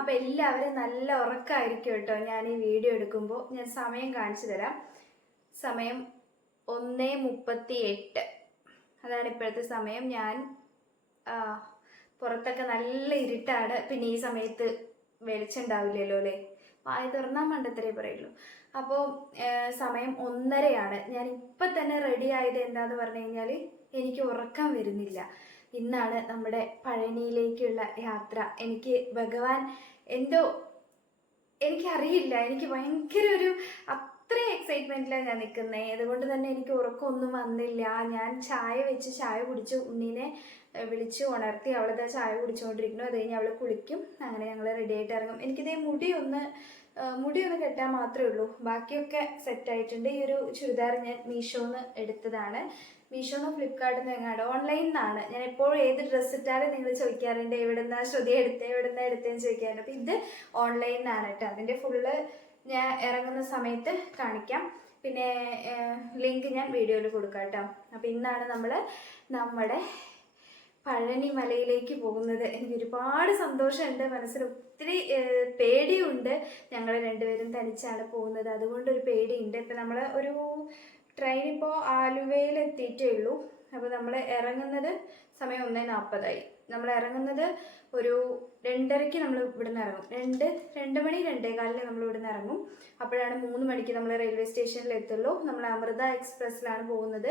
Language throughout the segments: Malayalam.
അപ്പോൾ എല്ലാവരും നല്ല ഉറക്കായിരിക്കും കേട്ടോ ഞാൻ ഈ വീഡിയോ എടുക്കുമ്പോൾ ഞാൻ സമയം കാണിച്ചു തരാം. സമയം ഒന്ന് മുപ്പത്തി എട്ട് അതാണ് ഇപ്പോഴത്തെ സമയം. ഞാൻ പുറത്തൊക്കെ നല്ല ഇരുട്ടാണ്. പിന്നെ ഈ സമയത്ത് വെളിച്ചുണ്ടാവില്ലല്ലോ അല്ലേ? വായ തുറന്നാൽ മണ്ടത്തരേ പറയുള്ളൂ. അപ്പോൾ സമയം ഒന്നരയാണ്. ഞാൻ ഇപ്പം തന്നെ റെഡി ആയത് എന്താന്ന് പറഞ്ഞു കഴിഞ്ഞാൽ എനിക്ക് ഉറക്കം വരുന്നില്ല. ഇന്നാണ് നമ്മുടെ പഴനിയിലേക്കുള്ള യാത്ര. എനിക്ക് ഭഗവാൻ എന്തോ എനിക്കറിയില്ല. എനിക്ക് ഭയങ്കര ഒരു അത്രയും എക്സൈറ്റ്മെന്റിലാണ് ഞാൻ നിൽക്കുന്നത്. അതുകൊണ്ട് തന്നെ എനിക്ക് ഉറക്കമൊന്നും വന്നില്ല. ഞാൻ ചായ വെച്ച് ചായ കുടിച്ച് ഉണ്ണീനെ വിളിച്ച് ഉണർത്തി അവളത് ചായ കുടിച്ചുകൊണ്ടിരിക്കുന്നു അത് കഴിഞ്ഞ് അവൾ കുളിക്കും. അങ്ങനെ ഞങ്ങൾ റെഡി ആയിട്ട് ഇറങ്ങും. എനിക്കിതേ മുടി ഒന്ന് മുടി ഒന്ന് കെട്ടാൻ മാത്രമേ ഉള്ളൂ. ബാക്കിയൊക്കെ സെറ്റ് ആയിട്ടുണ്ട്. ഈ ഒരു ചുരിദാർ ഞാൻ മീഷോന്ന് എടുത്തതാണ്. മീഷോന്ന് ഫ്ലിപ്കാർട്ടിൽ നിന്ന് എങ്ങാണ്ട് ഓൺലൈനിൽ നിന്നാണ് ഞാൻ എപ്പോഴും ഏത് ഡ്രസ്സ് ഇട്ടാലും നിങ്ങൾ ചോദിക്കാറുണ്ട് എവിടെ നിന്നാ ശ്രുതി എടുത്തേ എവിടെ നിന്നാ എടുത്തതെന്ന് ചോദിക്കാറുണ്ട്. അപ്പം ഇത് ഓൺലൈനിൽ നിന്നാണ് കേട്ടോ. അതിന്റെ ഫുള്ള് ഞാൻ ഇറങ്ങുന്ന സമയത്ത് കാണിക്കാം. പിന്നെ ലിങ്ക് ഞാൻ വീഡിയോയിൽ കൊടുക്കാം കേട്ടോ. അപ്പോൾ ഇന്നാണ് നമ്മൾ നമ്മുടെ പഴനി മലയിലേക്ക് പോകുന്നത്. എനിക്ക് ഒരുപാട് സന്തോഷമുണ്ട്. മനസ്സിൽ ഒത്തിരി പേടിയുണ്ട് ഞങ്ങൾ രണ്ടുപേരും തനിച്ചാണ് പോകുന്നത്. അതുകൊണ്ടൊരു പേടിയുണ്ട്. ഇപ്പം നമ്മൾ ഒരു ട്രെയിൻ ഇപ്പോൾ ആലുവയിൽ എത്തിയിട്ടേ ഉള്ളൂ അപ്പോൾ നമ്മൾ ഇറങ്ങുന്നത് സമയം ഒന്നേ നാൽപ്പതായി. നമ്മൾ ഇറങ്ങുന്നത് ഒരു രണ്ടരയ്ക്ക് നമ്മൾ ഇവിടുന്ന് ഇറങ്ങും. രണ്ട് രണ്ട് മണി രണ്ടേ കാലിന് നമ്മൾ ഇവിടുന്ന് ഇറങ്ങും. അപ്പോഴാണ് മൂന്ന് മണിക്ക് നമ്മൾ റെയിൽവേ സ്റ്റേഷനിൽ എത്തുള്ളൂ നമ്മൾ അമൃത എക്സ്പ്രസ്സിലാണ് പോകുന്നത്.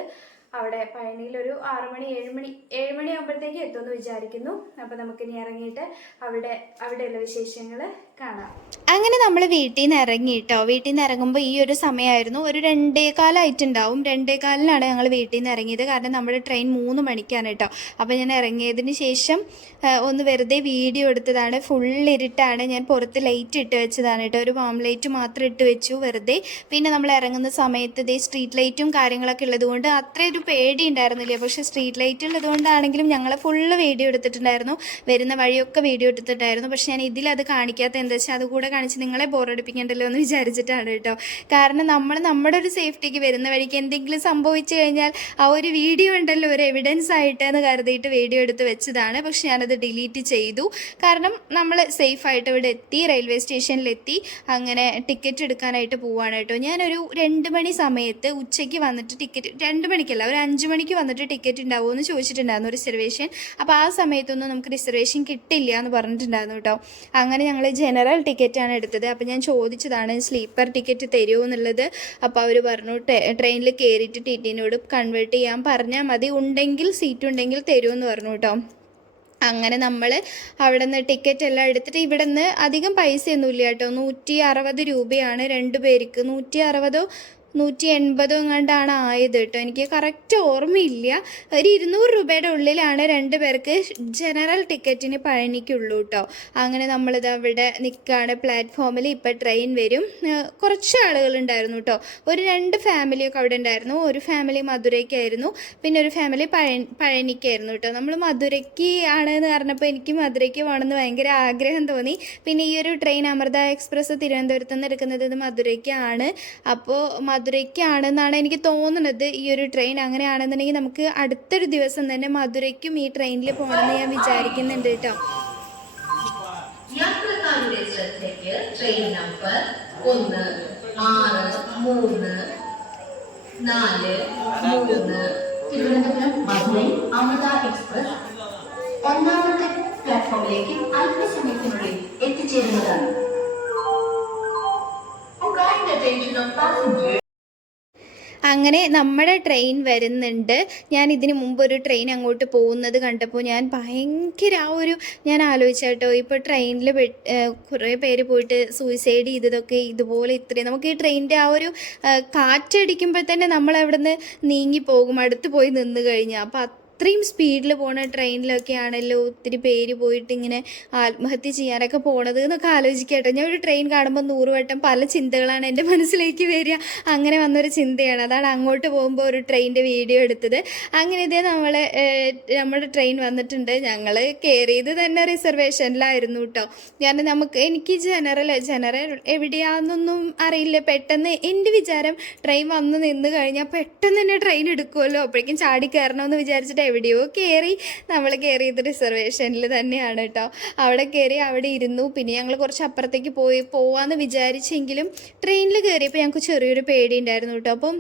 അവിടെ പഴനിയിൽ ഒരു ആറ് മണി ഏഴ് മണി ഏഴ് മണി ആകുമ്പോഴത്തേക്ക് എത്തുമെന്ന് വിചാരിക്കുന്നു. അപ്പോൾ നമുക്കിനി ഇറങ്ങിയിട്ട് അവിടെ അവിടെയുള്ള വിശേഷങ്ങൾ കാണാം. അങ്ങനെ നമ്മൾ വീട്ടിൽ നിന്ന് ഇറങ്ങി കേട്ടോ വീട്ടിൽ നിന്ന് ഇറങ്ങുമ്പോൾ ഈ ഒരു സമയമായിരുന്നു ഒരു രണ്ടേ കാലമായിട്ടുണ്ടാവും രണ്ടേ കാലിനാണ് ഞങ്ങൾ വീട്ടിൽ നിന്ന് ഇറങ്ങിയത്. കാരണം നമ്മുടെ ട്രെയിൻ മൂന്ന് മണിക്കാണ് കേട്ടോ അപ്പോൾ ഞാൻ ഇറങ്ങിയതിന് ശേഷം ഒന്ന് വെറുതെ വീഡിയോ എടുത്തതാണ്. ഫുൾ ഇരുട്ടാണ്. ഞാൻ പുറത്ത് ലൈറ്റ് ഇട്ട് വെച്ചതാണ് കേട്ടോ ഒരു വാം ലൈറ്റ് മാത്രം ഇട്ട് വെച്ചു വെറുതെ. പിന്നെ നമ്മൾ ഇറങ്ങുന്ന സമയത്ത് ഇതേ സ്ട്രീറ്റ് ലൈറ്റും കാര്യങ്ങളൊക്കെ ഉള്ളതുകൊണ്ട് അത്ര ഒരു പേടി ഉണ്ടായിരുന്നില്ല പക്ഷേ സ്ട്രീറ്റ് ലൈറ്റ് ഉള്ളതുകൊണ്ടാണെങ്കിലും ഞങ്ങൾ ഫുള്ള് വീഡിയോ എടുത്തിട്ടുണ്ടായിരുന്നു. വരുന്ന വഴിയൊക്കെ വീഡിയോ എടുത്തിട്ടുണ്ടായിരുന്നു. പക്ഷേ ഞാൻ ഇതിലത് കാണിക്കാത്ത എന്താ വെച്ചാൽ അതുകൂടെ കാണിച്ച് നിങ്ങളെ ബോറടിപ്പിക്കണ്ടല്ലോ എന്ന് വിചാരിച്ചിട്ടാണ് കേട്ടോ. കാരണം നമ്മൾ നമ്മുടെ ഒരു സേഫ്റ്റിക്ക് വരുന്ന വഴിക്ക് എന്തെങ്കിലും സംഭവിച്ചു കഴിഞ്ഞാൽ ആ ഒരു വീഡിയോ ഉണ്ടല്ലോ ഒരു എവിഡൻസ് ആയിട്ട് എന്ന് കരുതിയിട്ട് വീഡിയോ എടുത്ത് വെച്ചതാണ്. പക്ഷെ ഞാനത് ഡിലീറ്റ് ചെയ്തു. കാരണം നമ്മൾ സേഫ് ആയിട്ട് ഇവിടെ എത്തി റെയിൽവേ സ്റ്റേഷനിലെത്തി അങ്ങനെ ടിക്കറ്റ് എടുക്കാനായിട്ട് പോവാണ് കേട്ടോ. ഞാനൊരു രണ്ട് മണി സമയത്ത് ഉച്ചയ്ക്ക് വന്നിട്ട് ടിക്കറ്റ് രണ്ട് മണിക്കല്ല ഒരു അഞ്ച് മണിക്ക് വന്നിട്ട് ടിക്കറ്റ് ഉണ്ടാവുമോ എന്ന് ചോദിച്ചിട്ടുണ്ടായിരുന്നു റിസർവേഷൻ അപ്പോൾ ആ സമയത്തൊന്നും നമുക്ക് റിസർവേഷൻ കിട്ടില്ല എന്ന് പറഞ്ഞിട്ടുണ്ടായിരുന്നു കേട്ടോ. അങ്ങനെ ഞങ്ങൾ ജനറൽ ടിക്കറ്റാണ് എടുത്തത്. അപ്പോൾ ഞാൻ ചോദിച്ചതാണ് സ്ലീപ്പർ ടിക്കറ്റ് തരുമോ എന്നുള്ളത്. അപ്പോൾ അവർ പറഞ്ഞു ട്രെയിനിൽ കയറിയിട്ട് ടി ടിനോട് കൺവേർട്ട് ചെയ്യാൻ പറഞ്ഞാൽ മതി. ഉണ്ടെങ്കിൽ സീറ്റ് ഉണ്ടെങ്കിൽ തരുമെന്ന് പറഞ്ഞു കേട്ടോ. അങ്ങനെ നമ്മൾ അവിടെ നിന്ന് ടിക്കറ്റ് എല്ലാം എടുത്തിട്ട് ഇവിടെ നിന്ന് അധികം പൈസയൊന്നുമില്ല കേട്ടോ. നൂറ്റി അറുപത് രൂപയാണ് രണ്ട് പേർക്ക് നൂറ്റി അറുപതോ നൂറ്റി എൺപതോ എങ്ങാണ്ടാണ് ആയത് കേട്ടോ. എനിക്ക് കറക്റ്റ് ഓർമ്മയില്ല. ഒരു ഇരുന്നൂറ് രൂപയുടെ ഉള്ളിലാണ് രണ്ട് പേർക്ക് ജനറൽ ടിക്കറ്റിന് പഴനിക്കുള്ളൂ കേട്ടോ. അങ്ങനെ നമ്മളിത് അവിടെ നിൽക്കുകയാണ് പ്ലാറ്റ്ഫോമിൽ ഇപ്പോൾ ട്രെയിൻ വരും. കുറച്ച് ആളുകളുണ്ടായിരുന്നു കേട്ടോ. ഒരു രണ്ട് ഫാമിലിയൊക്കെ അവിടെ ഉണ്ടായിരുന്നു. ഒരു ഫാമിലി മധുരയ്ക്കായിരുന്നു. പിന്നെ ഒരു ഫാമിലി പഴ പഴനിക്കായിരുന്നു കേട്ടോ. നമ്മൾ മധുരയ്ക്ക് ആണ് എന്ന് പറഞ്ഞപ്പോൾ എനിക്ക് മധുരയ്ക്ക് പോകണമെന്ന് ഭയങ്കര ആഗ്രഹം തോന്നി. പിന്നെ ഈ ഒരു ട്രെയിൻ അമൃത എക്സ്പ്രസ് തിരുവനന്തപുരത്ത് നിന്ന് എടുക്കുന്നത് മധുരയ്ക്കാണ്. അപ്പോൾ മധുരയ്ക്കാണെന്നാണ് എനിക്ക് തോന്നുന്നത്. ഈ ഒരു ട്രെയിൻ അങ്ങനെയാണെന്നുണ്ടെങ്കിൽ നമുക്ക് അടുത്തൊരു ദിവസം തന്നെ മധുരയ്ക്കും ഈ ട്രെയിനിൽ പോകണമെന്ന് ഞാൻ വിചാരിക്കുന്നുണ്ട് കേട്ടോ യാത്രക്കാരുടെ ശ്രദ്ധയ്ക്ക് ട്രെയിൻ നമ്പർ അങ്ങനെ നമ്മുടെ ട്രെയിൻ വരുന്നുണ്ട്. ഞാൻ ഇതിന് മുമ്പ് ഒരു ട്രെയിൻ അങ്ങോട്ട് പോകുന്നത് കണ്ടപ്പോൾ ഞാൻ ഭയങ്കര ആ ഒരു ഞാൻ ആലോചിച്ച കേട്ടോ. ഇപ്പോൾ ട്രെയിനിൽ കുറേ പേര് പോയിട്ട് സൂയിസൈഡ് ചെയ്തതൊക്കെ ഇതുപോലെ ഇത്രയും. നമുക്ക് ഈ ട്രെയിനിന്റെ ആ ഒരു കാറ്റടിക്കുമ്പോൾ തന്നെ നമ്മൾ അവിടെ നിന്ന് നീങ്ങിപ്പോകും അടുത്ത് പോയി നിന്ന് കഴിഞ്ഞാൽ അപ്പോൾ അത്രയും സ്പീഡിൽ പോണ ട്രെയിനിലൊക്കെ ആണല്ലോ ഒത്തിരി പേര് പോയിട്ട് ഇങ്ങനെ ആത്മഹത്യ ചെയ്യാനൊക്കെ പോണത് എന്നൊക്കെ ആലോചിക്കട്ടെ. ഞാൻ ഒരു ട്രെയിൻ കാണുമ്പോൾ നൂറ് വട്ടം പല ചിന്തകളാണ് എന്റെ മനസ്സിലേക്ക് വരിക. അങ്ങനെ വന്നൊരു ചിന്തയാണ്. അതാണ് അങ്ങോട്ട് പോകുമ്പോൾ ഒരു ട്രെയിനിന്റെ വീഡിയോ എടുത്തത്. അങ്ങനെ ഇതേ നമ്മൾ നമ്മുടെ ട്രെയിൻ വന്നിട്ടുണ്ട്. ഞങ്ങൾ കയറിയത് തന്നെ റിസർവേഷനിലായിരുന്നു കേട്ടോ കാരണം നമുക്ക് എനിക്ക് ജനറൽ ജനറൽ എവിടെയാണെന്നൊന്നും അറിയില്ല. പെട്ടെന്ന് എന്റെ വിചാരം ട്രെയിൻ വന്ന് നിന്ന് കഴിഞ്ഞാൽ പെട്ടെന്ന് തന്നെ ട്രെയിൻ എടുക്കുമല്ലോ അപ്പോഴേക്കും ചാടി കയറണമെന്ന് വിചാരിച്ചിട്ട് എവിടെയോ കയറി നമ്മൾ കയറിയത് റിസർവേഷനിൽ തന്നെയാണ് കേട്ടോ. അവിടെ കയറി അവിടെ ഇരുന്നു. പിന്നെ ഞങ്ങൾ കുറച്ച് അപ്പുറത്തേക്ക് പോയി പോവാന്ന് വിചാരിച്ചെങ്കിലും ട്രെയിനിൽ കയറിയപ്പോൾ ഞങ്ങൾക്ക് ചെറിയൊരു പേടി ഉണ്ടായിരുന്നു കേട്ടോ. അപ്പം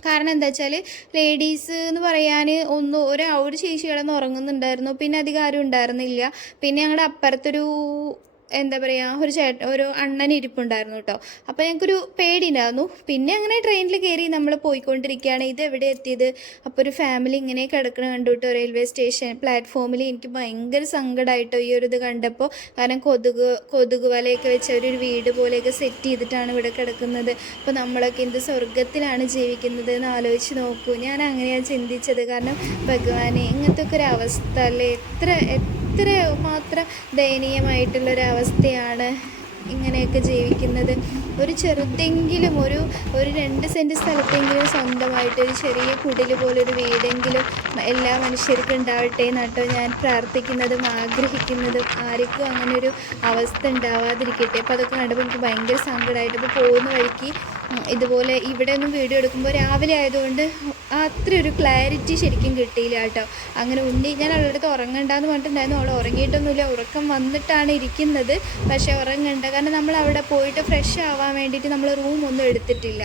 കാരണം എന്താ വെച്ചാൽ ലേഡീസ് എന്ന് പറയാൻ ഒന്ന് ഒരു ഒരു ചേച്ചി ഉറങ്ങുന്നുണ്ടായിരുന്നു. പിന്നെ അധികം ആരും ഉണ്ടായിരുന്നില്ല. പിന്നെ ഞങ്ങളുടെ അപ്പുറത്തൊരു എന്താ പറയുക ഒരു ചേട്ടൻ ഒരു അണ്ണൻ ഇരിപ്പുണ്ടായിരുന്നു കേട്ടോ അപ്പോൾ ഞങ്ങൾക്കൊരു പേടിയുണ്ടായിരുന്നു. പിന്നെ അങ്ങനെ ട്രെയിനിൽ കയറി നമ്മൾ പോയിക്കൊണ്ടിരിക്കുകയാണ്. ഇത് എവിടെ എത്തിയത്? അപ്പോൾ ഒരു ഫാമിലി ഇങ്ങനെ കിടക്കണ കണ്ടു കേട്ടോ റെയിൽവേ സ്റ്റേഷൻ പ്ലാറ്റ്ഫോമിൽ എനിക്ക് ഭയങ്കര സങ്കടമായിട്ടോ ഈ ഒരു ഇത് കണ്ടപ്പോൾ കാരണം കൊതുക് കൊതുക് വലയൊക്കെ വെച്ച് അവരൊരു വീട് പോലെയൊക്കെ സെറ്റ് ചെയ്തിട്ടാണ് ഇവിടെ കിടക്കുന്നത്. അപ്പോൾ നമ്മളൊക്കെ എന്ത് സ്വർഗത്തിലാണ് ജീവിക്കുന്നത് എന്ന് ആലോചിച്ച് നോക്കൂ. ഞാൻ അങ്ങനെയാണ് ചിന്തിച്ചത്. കാരണം ഭഗവാനെ ഇങ്ങനത്തെ ഒക്കെ ഒരു അവസ്ഥ അല്ലേ? എത്ര എത്ര മാത്രം ദയനീയമായിട്ടുള്ളൊരവസ്ഥയാണ് ഇങ്ങനെയൊക്കെ ജീവിക്കുന്നത്. ഒരു ചെറുതെങ്കിലും ഒരു ഒരു രണ്ട് സെന്റ് സ്ഥലത്തെങ്കിലും സ്വന്തമായിട്ട് ഒരു ചെറിയ കുടിൽ പോലൊരു വീടെങ്കിലും എല്ലാ മനുഷ്യർക്കും ഉണ്ടാവട്ടെ എന്നാട്ടോ ഞാൻ പ്രാർത്ഥിക്കുന്നതും ആഗ്രഹിക്കുന്നതും. ആർക്കും അങ്ങനെ ഒരു അവസ്ഥ ഉണ്ടാവാതിരിക്കട്ടെ. അപ്പോൾ അതൊക്കെ കണ്ടപ്പോൾ എനിക്ക് ഭയങ്കര സങ്കടമായിട്ട് അപ്പോൾ പോകുന്ന വഴിക്ക് ഇതുപോലെ ഇവിടെ ഒന്നും വീഡിയോ എടുക്കുമ്പോൾ രാവിലെ ആയതുകൊണ്ട് അത്ര ഒരു ക്ലാരിറ്റി ശരിക്കും കിട്ടിയില്ല കേട്ടോ. അങ്ങനെ ഉണ്ണി ഞാൻ അവളുടെ അടുത്ത് ഉറങ്ങണ്ടെന്ന് പറഞ്ഞിട്ടുണ്ടായിരുന്നു. അവൾ ഉറങ്ങിയിട്ടൊന്നുമില്ല. ഉറക്കം വന്നിട്ടാണ് ഇരിക്കുന്നത്. പക്ഷേ ഉറങ്ങണ്ട. കാരണം നമ്മൾ അവിടെ പോയിട്ട് ഫ്രഷ് ആവാൻ വേണ്ടിയിട്ട് നമ്മൾ റൂം ഒന്നും എടുത്തിട്ടില്ല.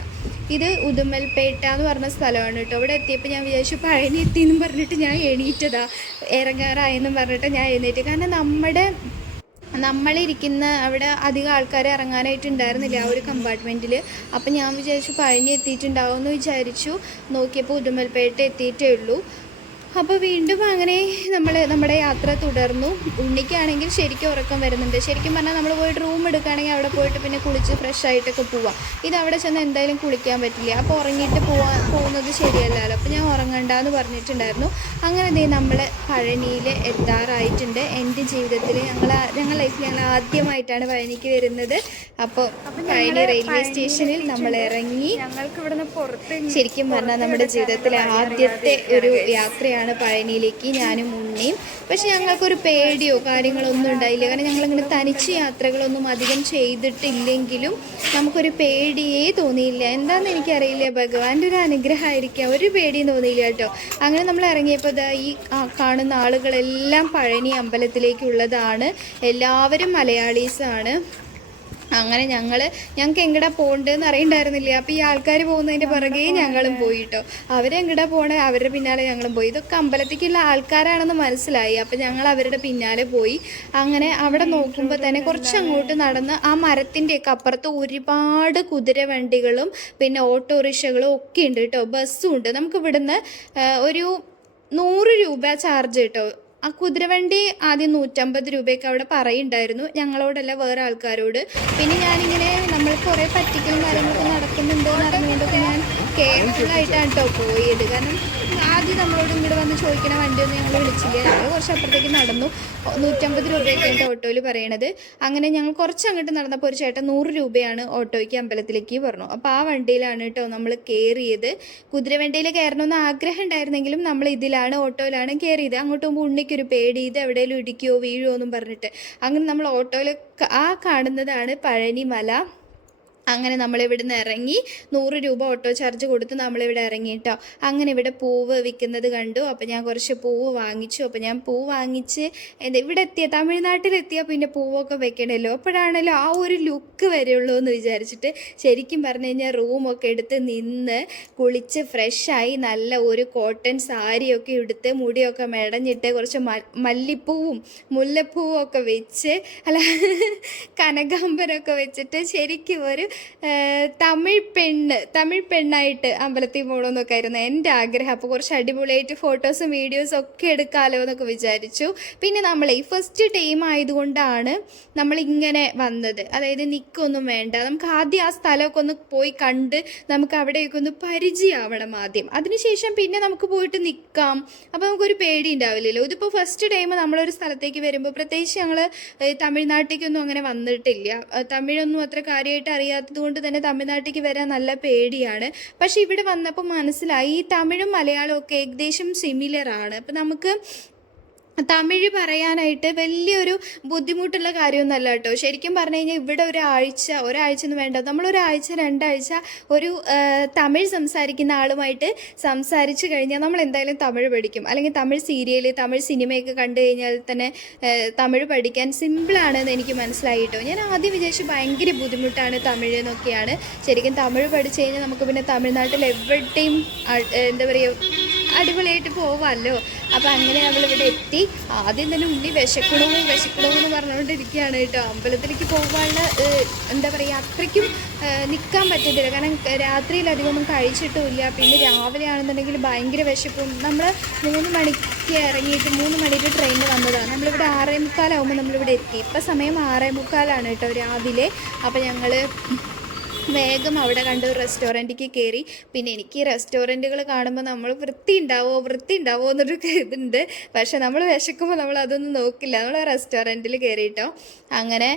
ഇത് ഉദുമൽപേട്ട എന്ന് പറഞ്ഞ സ്ഥലമാണ് കേട്ടോ. ഇവിടെ എത്തിയപ്പോൾ ഞാൻ വിചാരിച്ചു പഴനി എത്തിയെന്നും പറഞ്ഞിട്ട് ഞാൻ എണീറ്റതാ. ഇറങ്ങാറായെന്നും പറഞ്ഞിട്ട് ഞാൻ എഴുന്നേറ്റ്. കാരണം നമ്മുടെ നമ്മളിരിക്കുന്ന അവിടെ അധികം ആൾക്കാർ ഇറങ്ങാനായിട്ട് ഉണ്ടായിരുന്നില്ല ആ ഒരു കമ്പാർട്ട്മെന്റിൽ അപ്പം ഞാൻ വിചാരിച്ചു പഴഞ്ഞ് എത്തിയിട്ടുണ്ടാവും എന്ന് വിചാരിച്ചു. നോക്കിയപ്പോൾ ഉദുമൽപേട്ട എത്തിയിട്ടേ ഉള്ളൂ. അപ്പോൾ വീണ്ടും അങ്ങനെ നമ്മൾ നമ്മുടെ യാത്ര തുടർന്നു. ഉണ്ണിക്കാണെങ്കിൽ ശരിക്കും ഉറക്കം വരുന്നുണ്ട്. ശരിക്കും പറഞ്ഞാൽ നമ്മൾ പോയിട്ട് റൂം എടുക്കുകയാണെങ്കിൽ അവിടെ പോയിട്ട് പിന്നെ കുളിച്ച് ഫ്രഷ് ആയിട്ടൊക്കെ പോവാം. ഇത് അവിടെ ചെന്ന് എന്തായാലും കുളിക്കാൻ പറ്റില്ല. അപ്പോൾ ഉറങ്ങിയിട്ട് പോവാൻ പോകുന്നത് ശരിയല്ലല്ലോ. അപ്പോൾ ഞാൻ ഉറങ്ങണ്ടെന്ന് പറഞ്ഞിട്ടുണ്ടായിരുന്നു. അങ്ങനെ ദേ നമ്മൾ പഴനിയിൽ എത്താറായിട്ടുണ്ട്. എന്റെ ജീവിതത്തിൽ ഞങ്ങൾ ഞങ്ങൾ ലൈഫിൽ ഞങ്ങൾ ആദ്യമായിട്ടാണ് പഴനിക്ക് വരുന്നത്. അപ്പോൾ പഴനി റെയിൽവേ സ്റ്റേഷനിൽ നമ്മൾ ഇറങ്ങി. ഞങ്ങൾക്ക് ഇവിടുന്ന് പുറത്ത് ശരിക്കും പറഞ്ഞാൽ നമ്മുടെ ജീവിതത്തിലെ ആദ്യത്തെ ഒരു യാത്രയാണ് പഴനിയിലേക്ക് ഞാനും ഉണ്ണിയും പക്ഷെ ഞങ്ങൾക്കൊരു പേടിയോ കാര്യങ്ങളോ ഒന്നും ഉണ്ടായില്ല. കാരണം ഞങ്ങളിങ്ങനെ തനിച്ച് യാത്രകളൊന്നും അധികം ചെയ്തിട്ടില്ലെങ്കിലും നമുക്കൊരു പേടിയേ തോന്നിയില്ല. എന്താണെന്ന് എനിക്കറിയില്ല. ഭഗവാന്റെ ഒരു അനുഗ്രഹമായിരിക്കാം. ഒരു പേടിയും തോന്നിയില്ല കേട്ടോ. അങ്ങനെ നമ്മൾ ഇറങ്ങിയപ്പോൾ ദാ ഈ കാണുന്ന ആളുകളെല്ലാം പഴനി അമ്പലത്തിലേക്കുള്ളതാണ്. എല്ലാവരും മലയാളീസാണ്. അങ്ങനെ ഞങ്ങൾ ഞങ്ങൾക്ക് എങ്ങടാ പോകണ്ടെന്ന് അറിയണ്ടായിരുന്നില്ല? അപ്പോൾ ഈ ആൾക്കാർ പോകുന്നതിന്റെ പുറകെ ഞങ്ങളും പോയി കേട്ടോ അവരെങ്ങടാ പോകണേ അവരുടെ പിന്നാലെ ഞങ്ങളും പോയി. ഇതൊക്കെ അമ്പലത്തേക്കുള്ള ആൾക്കാരാണെന്ന് മനസ്സിലായി. അപ്പോൾ ഞങ്ങൾ അവരുടെ പിന്നാലെ പോയി. അങ്ങനെ അവിടെ നോക്കുമ്പോൾ തന്നെ കുറച്ച് അങ്ങോട്ട് നടന്ന് ആ മരത്തിന്റെയൊക്കെ അപ്പുറത്ത് ഒരുപാട് കുതിരവണ്ടികളും പിന്നെ ഓട്ടോറിക്ഷകളും ഒക്കെ ഉണ്ട് കേട്ടോ. ബസ്സും ഉണ്ട്. നമുക്ക് ഇവിടുന്ന് ഒരു നൂറ് രൂപ ചാർജ് കേട്ടോ. ആ കുതിരവണ്ടി ആദ്യം നൂറ്റമ്പത് രൂപയൊക്കെ അവിടെ പറയുണ്ടായിരുന്നു. ഞങ്ങളോടല്ല വേറെ ആൾക്കാരോട്. പിന്നെ ഞാനിങ്ങനെ നമ്മൾ കുറേ പറ്റിക്കലും കാര്യങ്ങളൊക്കെ നടക്കുന്നുണ്ടോ എന്ന് അറിഞ്ഞുകൊണ്ടൊക്കെ ഞാൻ കെയർഫുൾ ആയിട്ടാണ് കേട്ടോ പോയത്. കാരണം നമ്മളോട് ഇങ്ങോട്ട് വന്ന് ചോദിക്കണ വണ്ടിയൊന്നും ഞങ്ങൾ വിളിച്ചില്ല? ഞങ്ങൾ കുറച്ച് അപ്പുറത്തേക്ക് നടന്നു നൂറ്റമ്പത് രൂപയൊക്കെ എന്റെ ഓട്ടോയിൽ പറയണത്. അങ്ങനെ ഞങ്ങൾ കുറച്ച് അങ്ങോട്ട് നടന്നപ്പോൾ ഒരു ചേട്ടൻ നൂറ് രൂപയാണ് ഓട്ടോയ്ക്ക് അമ്പലത്തിലേക്ക് പറഞ്ഞു. അപ്പോൾ ആ വണ്ടിയിലാണ് കേട്ടോ നമ്മൾ കയറിയത് കുതിരവണ്ടിയിൽ കയറണമെന്ന് ആഗ്രഹം ഉണ്ടായിരുന്നെങ്കിലും നമ്മൾ ഇതിലാണ് ഓട്ടോയിലാണ് കയറിയത് അങ്ങോട്ട് പോകുമ്പോൾ ഉണ്ണിക്കൊരു പേടി ഇത് എവിടെയെങ്കിലും ഇടിക്കുകയോ വീഴുമോ എന്നും പറഞ്ഞിട്ട്. അങ്ങനെ നമ്മൾ ഓട്ടോയിൽ ആ കാണുന്നതാണ് പഴനി മല അങ്ങനെ നമ്മളിവിടുന്ന് ഇറങ്ങി നൂറ് രൂപ ഓട്ടോ ചാർജ് കൊടുത്ത് നമ്മളിവിടെ ഇറങ്ങി കേട്ടോ അങ്ങനെ ഇവിടെ പൂവ് വിൽക്കുന്നത് കണ്ടു. അപ്പോൾ ഞാൻ കുറച്ച് പൂവ് വാങ്ങിച്ചു. അപ്പോൾ ഞാൻ പൂ വാങ്ങിച്ച് എന്താ ഇവിടെ എത്തിയ തമിഴ്നാട്ടിലെത്തിയാൽ പിന്നെ പൂവൊക്കെ വെക്കണമല്ലോ അപ്പോഴാണല്ലോ ആ ഒരു ലുക്ക് വരുള്ളൂ എന്ന് വിചാരിച്ചിട്ട് ശരിക്കും പറഞ്ഞു കഴിഞ്ഞാൽ റൂമൊക്കെ എടുത്ത് നിന്ന് കുളിച്ച് ഫ്രഷായി നല്ല ഒരു കോട്ടൺ സാരിയൊക്കെ എടുത്ത് മുടിയൊക്കെ മെടഞ്ഞിട്ട് കുറച്ച് മല്ലിപ്പൂവും മുല്ലപ്പൂവും ഒക്കെ വെച്ച് അല്ല കനകാമ്പരമൊക്കെ വെച്ചിട്ട് ശരിക്കും ഒരു തമിഴ് പെണ്ണ് തമിഴ് പെണ്ണായിട്ട് അമ്പലത്തിൽ പോകണമെന്നൊക്കെ ആയിരുന്നു എന്റെ ആഗ്രഹം. അപ്പോൾ കുറച്ച് അടിപൊളിയായിട്ട് ഫോട്ടോസും വീഡിയോസും ഒക്കെ എടുക്കാമല്ലോ എന്നൊക്കെ വിചാരിച്ചു. പിന്നെ നമ്മൾ ഈ ഫസ്റ്റ് ടൈം ആയതുകൊണ്ടാണ് നമ്മളിങ്ങനെ വന്നത്. അതായത് നിൽക്കൊന്നും വേണ്ട. നമുക്ക് ആദ്യം ആ സ്ഥലമൊക്കെ ഒന്ന് പോയി കണ്ട് നമുക്ക് അവിടെയൊക്കെ ഒന്ന് പരിചയമാവണം ആദ്യം. അതിനുശേഷം പിന്നെ നമുക്ക് പോയിട്ട് നിൽക്കാം അപ്പോൾ നമുക്കൊരു പേടി ഉണ്ടാവില്ലല്ലോ. ഇതിപ്പോൾ ഫസ്റ്റ് ടൈം നമ്മളൊരു സ്ഥലത്തേക്ക് വരുമ്പോൾ പ്രത്യേകിച്ച് ഞങ്ങൾ തമിഴ്നാട്ടിലേക്കൊന്നും അങ്ങനെ വന്നിട്ടില്ല. തമിഴൊന്നും അത്ര കാര്യമായിട്ട് അറിയാത്തത് കൊണ്ട് തന്നെ തമിഴ്നാട്ടിലേക്ക് വരാൻ നല്ല പേടിയാണ്. പക്ഷേ ഇവിടെ വന്നപ്പോൾ മനസ്സിലായി ഈ തമിഴും മലയാളവും ഒക്കെ ഏകദേശം സിമിലർ ആണ്. അപ്പം നമുക്ക് തമിഴ് പറയാനായിട്ട് വലിയൊരു ബുദ്ധിമുട്ടുള്ള കാര്യമൊന്നുമല്ല കേട്ടോ. ശരിക്കും പറഞ്ഞു കഴിഞ്ഞാൽ ഇവിടെ ഒരാഴ്ച ഒരാഴ്ച ഒന്നും വേണ്ട. നമ്മളൊരാഴ്ച രണ്ടാഴ്ച ഒരു തമിഴ് സംസാരിക്കുന്ന ആളുമായിട്ട് സംസാരിച്ച് കഴിഞ്ഞാൽ നമ്മൾ എന്തായാലും തമിഴ് പഠിക്കും. അല്ലെങ്കിൽ തമിഴ് സീരിയൽ തമിഴ് സിനിമയൊക്കെ കണ്ടു കഴിഞ്ഞാൽ തന്നെ തമിഴ് പഠിക്കാൻ സിമ്പിളാണെന്ന് എനിക്ക് മനസ്സിലായി കേട്ടോ. ഞാൻ ആദ്യം വിചാരിച്ചു ഭയങ്കര ബുദ്ധിമുട്ടാണ് തമിഴ് എന്നൊക്കെയാണ്. ശരിക്കും തമിഴ് പഠിച്ചു കഴിഞ്ഞാൽ നമുക്ക് പിന്നെ തമിഴ്നാട്ടിൽ എവിടെയും എന്താ പറയുക അടിപൊളിയായിട്ട് പോവാമല്ലോ അപ്പം അങ്ങനെ നമ്മളിവിടെ എത്തി. ആദ്യം തന്നെ ഉണ്ണി വിശക്കണോ വിശക്കണോ എന്ന് പറഞ്ഞുകൊണ്ടിരിക്കുകയാണ് കേട്ടോ. അമ്പലത്തിലേക്ക് പോകാനുള്ള എന്താ പറയുക അത്രയ്ക്കും നിൽക്കാൻ പറ്റത്തില്ല. കാരണം രാത്രിയിൽ അധികമൊന്നും കഴിച്ചിട്ടുമില്ല. പിന്നെ രാവിലെ ആണെന്നുണ്ടെങ്കിൽ ഭയങ്കര വിശപ്പും. നമ്മൾ മൂന്ന് മണിക്ക് ഇറങ്ങിയിട്ട് മൂന്ന് മണിക്ക് ട്രെയിനിൽ വന്നതാണ്. നമ്മളിവിടെ ആറേ മുക്കാലാവുമ്പോൾ നമ്മളിവിടെ എത്തി. ഇപ്പം സമയം ആറേ മുക്കാലാണ് കേട്ടോ രാവിലെ. അപ്പോൾ ഞങ്ങൾ വേഗം അവിടെ കണ്ട് ഒരു റെസ്റ്റോറന്റിലേക്ക് കയറി പിന്നെ എനിക്ക് റെസ്റ്റോറന്റുകൾ കാണുമ്പോൾ നമ്മൾ വൃത്തി ഉണ്ടാവോ വൃത്തി ഉണ്ടാവോ എന്നൊരു ഇതുണ്ട്. പക്ഷെ നമ്മൾ വിശക്കുമ്പോൾ നമ്മൾ അതൊന്നും നോക്കില്ല. നമ്മൾ റെസ്റ്റോറന്റിൽ കയറിയിട്ടോ അങ്ങനെ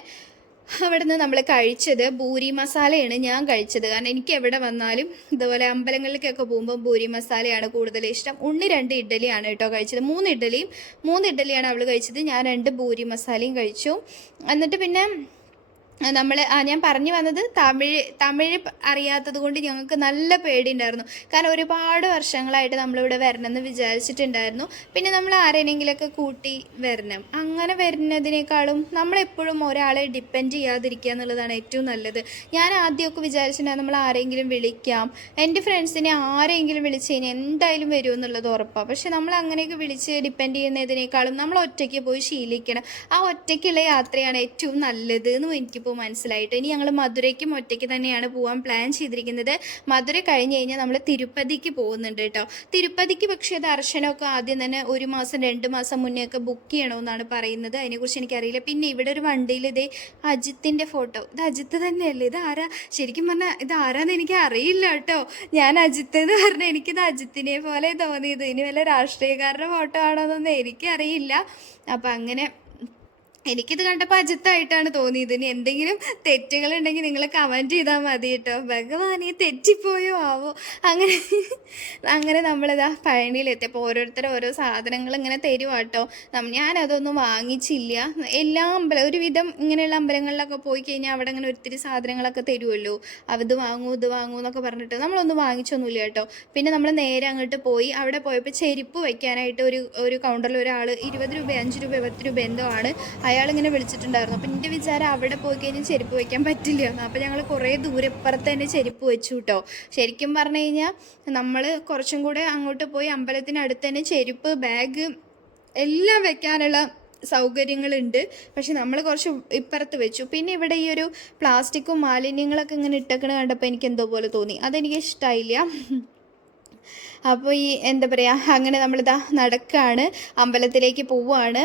അവിടെ നിന്ന് നമ്മൾ കഴിച്ചത് ഭൂരി മസാലയാണ് ഞാൻ കഴിച്ചത്. കാരണം എനിക്ക് എവിടെ വന്നാലും ഇതുപോലെ അമ്പലങ്ങളിലേക്കൊക്കെ പോകുമ്പോൾ ഭൂരി മസാലയാണ് കൂടുതൽ ഇഷ്ടം. ഉണ്ണി രണ്ട് ഇഡ്ഡലിയാണ് കേട്ടോ കഴിച്ചത്. മൂന്ന് ഇഡ്ഡലിയും മൂന്ന് ഇഡ്ഡലിയാണ് അവൾ കഴിച്ചത്. ഞാൻ രണ്ട് ഭൂരി മസാലയും കഴിച്ചു. എന്നിട്ട് പിന്നെ നമ്മൾ ആ ഞാൻ പറഞ്ഞു വന്നത് തമിഴ് തമിഴ് അറിയാത്തത് കൊണ്ട് ഞങ്ങൾക്ക് നല്ല പേടിയുണ്ടായിരുന്നു. കാരണം ഒരുപാട് വർഷങ്ങളായിട്ട് നമ്മളിവിടെ വരണമെന്ന് വിചാരിച്ചിട്ടുണ്ടായിരുന്നു. പിന്നെ നമ്മൾ ആരെയെങ്കിലൊക്കെ കൂട്ടി വരണം. അങ്ങനെ വരുന്നതിനേക്കാളും നമ്മളെപ്പോഴും ഒരാളെ ഡിപ്പെൻഡ് ചെയ്യാതിരിക്കുക എന്നുള്ളതാണ് ഏറ്റവും നല്ലത്. ഞാൻ ആദ്യമൊക്കെ വിചാരിച്ചിട്ടുണ്ടായിരുന്നു നമ്മൾ ആരെങ്കിലും വിളിക്കാം. എന്റെ ഫ്രണ്ട്സിനെ ആരെങ്കിലും വിളിച്ച് കഴിഞ്ഞാൽ എന്തായാലും വരും എന്നുള്ളത് ഉറപ്പാണ്. പക്ഷെ നമ്മൾ അങ്ങനെയൊക്കെ വിളിച്ച് ഡിപ്പെൻഡ് ചെയ്യുന്നതിനേക്കാളും നമ്മൾ ഒറ്റയ്ക്ക് പോയി ശീലിക്കണം. ആ ഒറ്റയ്ക്കുള്ള യാത്രയാണ് ഏറ്റവും നല്ലത് എന്ന് എന്നും എനിക്കിപ്പോൾ മനസ്സിലായിട്ട്. ഇനി ഞങ്ങൾ മധുരയ്ക്കും ഒറ്റയ്ക്ക് തന്നെയാണ് പോകാൻ പ്ലാൻ ചെയ്തിരിക്കുന്നത്. മധുര കഴിഞ്ഞ് കഴിഞ്ഞാൽ നമ്മൾ തിരുപ്പതിക്ക് പോകുന്നുണ്ട് കേട്ടോ. തിരുപ്പതിക്ക് പക്ഷേ ദർശനമൊക്കെ ആദ്യം തന്നെ ഒരു മാസം രണ്ട് മാസം മുന്നേ ഒക്കെ ബുക്ക് ചെയ്യണമെന്നാണ് പറയുന്നത്. അതിനെക്കുറിച്ച് എനിക്കറിയില്ല. പിന്നെ ഇവിടെ ഒരു വണ്ടിയിൽ ഇതേ അജിത്തിന്റെ ഫോട്ടോ ഇത് അജിത്ത് തന്നെയല്ലേ? ഇത് ആരാ? ശരിക്കും പറഞ്ഞാൽ ഇത് ആരാന്ന് എനിക്ക് അറിയില്ല കേട്ടോ. ഞാൻ അജിത്ത് എന്ന് പറഞ്ഞാൽ എനിക്കിത് അജിത്തിനെ പോലെ തോന്നിയത്. ഇനി വല്ല രാഷ്ട്രീയക്കാരുടെ ഫോട്ടോ ആണോ എന്നൊന്നും എനിക്കറിയില്ല. അപ്പം അങ്ങനെ എനിക്കിത് കണ്ടപ്പോൾ അജിത്തായിട്ടാണ് തോന്നിയത്. ഇനി എന്തെങ്കിലും തെറ്റുകളുണ്ടെങ്കിൽ നിങ്ങൾ കമന്റ് ചെയ്താൽ മതി കേട്ടോ ഭഗവാൻ ഈ തെറ്റിപ്പോയോ ആവോ? അങ്ങനെ അങ്ങനെ നമ്മളിതാ പഴനിയിലെത്തിയപ്പോൾ ഓരോരുത്തർ ഓരോ സാധനങ്ങൾ ഇങ്ങനെ തരുവാ കേട്ടോ ഞാനതൊന്നും വാങ്ങിച്ചില്ല. എല്ലാ അമ്പലം ഒരുവിധം ഇങ്ങനെയുള്ള അമ്പലങ്ങളിലൊക്കെ പോയി കഴിഞ്ഞാൽ അവിടെ അങ്ങനെ ഒത്തിരി സാധനങ്ങളൊക്കെ തരുമല്ലോ അത് വാങ്ങൂ ഇത് വാങ്ങൂ എന്നൊക്കെ പറഞ്ഞിട്ട് നമ്മളൊന്നും വാങ്ങിച്ചൊന്നുമില്ല കേട്ടോ പിന്നെ നമ്മൾ നേരെ അങ്ങോട്ട് പോയി അവിടെ പോയപ്പോൾ ചെരുപ്പ് വയ്ക്കാനായിട്ട് ഒരു ഒരു കൗണ്ടറിൽ ഒരാൾ ഇരുപത് രൂപ അഞ്ച് രൂപ പത്ത് രൂപ എന്തോ ആണ് അയാൾ ഇങ്ങനെ വിളിച്ചിട്ടുണ്ടായിരുന്നു. അപ്പം എന്റെ വിചാരം അവിടെ പോയി കഴിഞ്ഞാൽ ചെരുപ്പ് വയ്ക്കാൻ പറ്റില്ല അപ്പം ഞങ്ങൾ കുറേ ദൂരപ്പുറത്ത് തന്നെ ചെരുപ്പ് വെച്ചു കേട്ടോ ശരിക്കും പറഞ്ഞു കഴിഞ്ഞാൽ നമ്മൾ കുറച്ചും കൂടെ അങ്ങോട്ട് പോയി അമ്പലത്തിനടുത്ത് തന്നെ ചെരുപ്പ് ബാഗ് എല്ലാം വെക്കാനുള്ള സൗകര്യങ്ങളുണ്ട്. പക്ഷെ നമ്മൾ കുറച്ച് ഇപ്പുറത്ത് വെച്ചു. പിന്നെ ഇവിടെ ഈ ഒരു പ്ലാസ്റ്റിക്കും മാലിന്യങ്ങളൊക്കെ ഇങ്ങനെ ഇട്ടേക്കണ കണ്ടപ്പോൾ എനിക്ക് എന്തോ പോലെ തോന്നി. അതെനിക്ക് ഇഷ്ടമായില്ല അപ്പോൾ ഈ എന്താ പറയുക അങ്ങനെ നമ്മളിതാ നടക്കുകയാണ് അമ്പലത്തിലേക്ക് പോവുകയാണ്